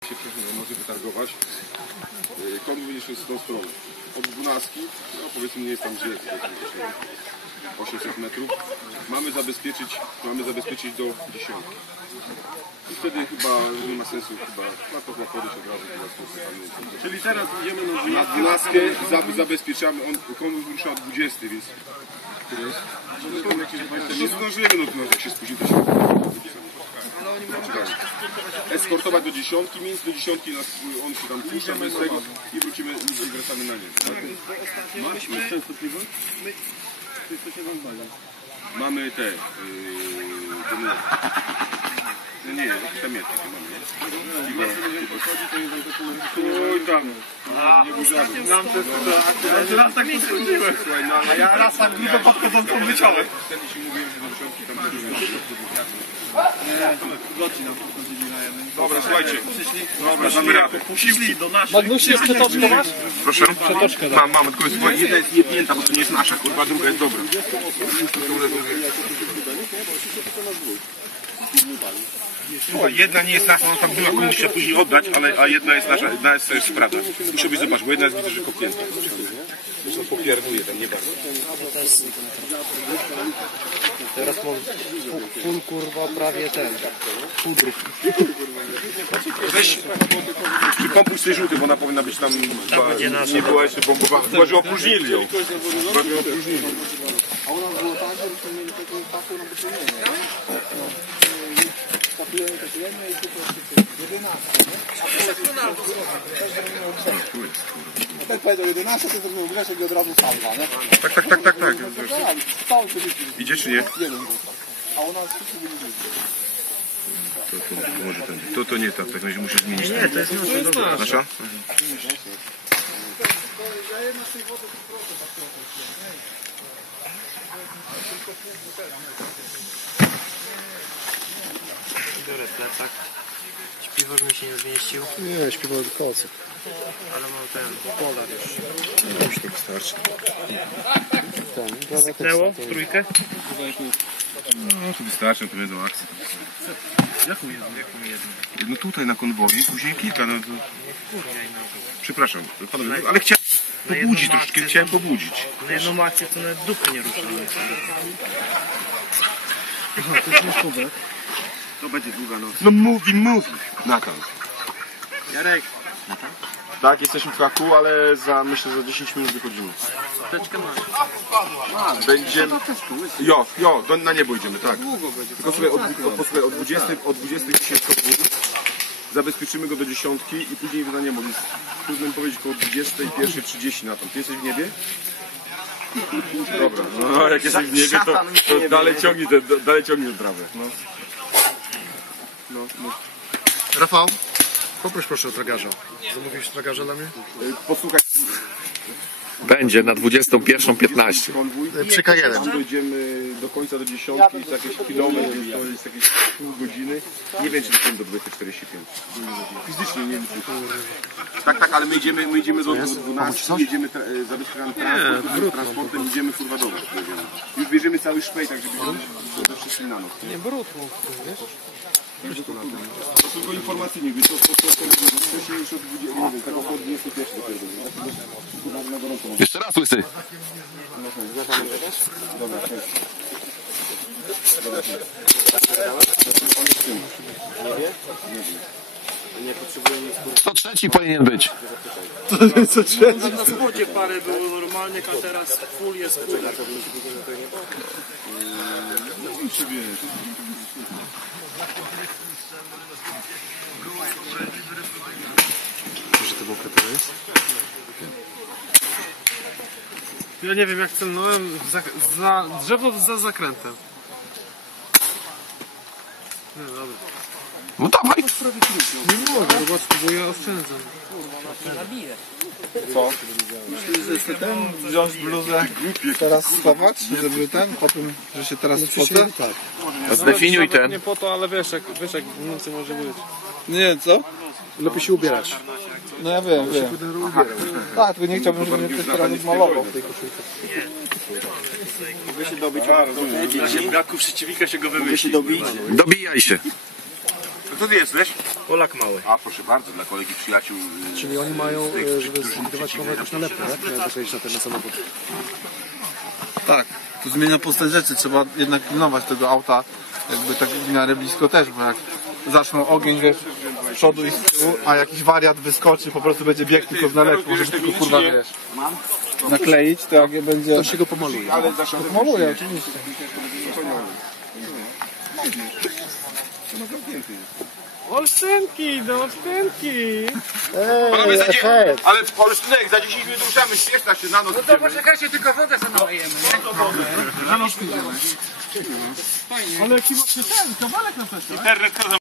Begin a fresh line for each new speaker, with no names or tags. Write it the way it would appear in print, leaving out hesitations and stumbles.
Może wytargować. Konwój jeszcze z tą stroną. Od 12, no powiedzmy nie jest tam źle, 800 metrów. Mamy zabezpieczyć do 10. I wtedy chyba nie ma sensu, warto chyba podejść od razu.
Czyli teraz idziemy
na 12, zabezpieczamy, konwój rusza o 20, więc... Nie zdążymy, no jak się spóźni, to się... Eskortować do 10, więc do 10 on się tam puszcza bez tego i wrócimy i wracamy na nie. Tak? Mamy te... nie, tam jest takie mamy. Oj tam.
Nam też raz tak podchodziłem. A ja raz tak tylko podchodzącą wyciąłem.
Wtedy się mówiłem, że do 10 tam
Goci nam podchodzili na jednym.
Dobra, słuchajcie. Dobra, mamy radę.
Puścili do naszej.
Magnusie, przetoczkę masz?
Proszę? Mam, tylko słuchaj, jedna jest jebnięta, bo to nie jest nasza, kurwa, druga jest dobra. Słuchaj, jedna nie jest nasza, ona tam była, komuś trzeba później oddać, a jedna jest nasza, jedna jest sprawna. Tu sobie zobacz, bo jedna jest widzę, że kopnięta. Zresztą popierduje tam, nie bardzo.
Teraz mam full kurwa prawie ten pudrów.
Weź, przypompuj tej żółty, bo ona powinna być tam, nie była jeszcze bombowana. Chyba, że opróżnili ją.
A u nas było tak, żebyśmy mieli taką pakę na wyciągnięcie. Tapujemy i tylko 11, nie? Ten powiedział 11, to zrobił Grzesiek i od razu salwa, nie?
Tak. Idzie czy nie?
A u nas wszyscy byli
To może ten. To nie tak, tak musisz zmienić.
Nie, to jest nasza.
Nasza?
Biorę plecak. Śpiwór mi się nie zmieścił.
Nie, śpiewał kocyk.
Ale mam ten polar już.
Już to wystarczy.
Zniknęło w trójkę?
No to wystarczy, to będą akcje.
Jaką jedną?
No tutaj na konwoju, później kilka. No to...
Kurwiaj na
Przepraszam, panowie, ale chciałem pobudzić troszeczkę, chciałem pobudzić.
Na jedną akcję to nawet dupy nie ruszały.
To będzie długa noc.
No mówi. Natan.
Jarek.
Tak, jesteśmy w haku, ale myślę, że za 10 minut wychodzimy.
Teczkę masz.
Będziemy... Na niebo idziemy, tak. Tylko sobie od 20 się zabezpieczymy go do 10 i później na niebo. Więc trudno mi powiedzieć około 21:30 na to. Ty jesteś w niebie? Dobra, no jak jesteś w niebie, to dalej ciągnij tę trawę. No.
Rafał, poproś proszę o tragarza. Zamówisz tragarza dla mnie?
Posłuchaj.
Będzie na 21:15.
Konwój.
Przy K1.
Dojdziemy do końca do 10, to jakieś kilometr, to jest jakieś pół godziny. Nie wiem, czy dojdziemy do 20:45. Fizycznie nie wiem. Tak, ale my idziemy do 12, jedziemy zabezpieczamy transportem, idziemy kurwa do was. Już bierzemy cały szpej, tak żeby wszyscy na noc.
Nie, brud mu, wiesz?
To tylko informacyjnie, wiesz, to wcześniej już od 20, nie wiem, tak około 21 dopiero. Na gorąco.
Jeszcze raz łysy.
Dobra,
To trzeci powinien być.
Co trzeci?
Na zachodzie parę było normalnie, a teraz full jest full.
Że to mokre to jest?
Ja nie wiem jak celnąłem, drzewo za zakrętem. Nie, dobra.
No dawaj.
Nie mogę, zobaczcie, bo ja oszczędzam.
Wziąć bluzę, teraz schować, żeby potem, że się teraz spocę? Tak.
Zdefiniuj ten.
Nie po to, ale wiesz jak w nocy może być.
Nie, co? Lepiej się ubierać. No ja wiem. Tak, tylko nie chciałbym, żeby mnie ktoś teraz zmalował w tej koszulce.
Mogę się dobić. W razie braku przeciwnika się go wymyśli.
Dobijaj się.
To ty jesteś?
Polak mały.
A proszę bardzo, dla kolegi przyjaciół.
Czyli oni mają, żeby zlikwidować nową jakąś nalepkę, tak? Miałem zakreślić na ten samochód.
Tak, to zmienia postać rzeczy, trzeba jednak pilnować tego auta, jakby tak w miarę blisko też, bo jak zaczną ogień, wiesz, z przodu i z tyłu, a jakiś wariat wyskoczy, po prostu będzie biegł tylko z nalepką, żeby tylko kurwa, wiesz, nakleić, to jak będzie...
To się go pomaluje.
Maluję, oczywiście.
Olsztynki, do Olsztynki.
Panowie, ale w Olsztynek za 10 minut ruszamy, śpieszna się na noc. No to
Poczekajcie, tylko wodę sobie nalejemy, nie?
Ale jaki mocny ten, kawałek na pewno.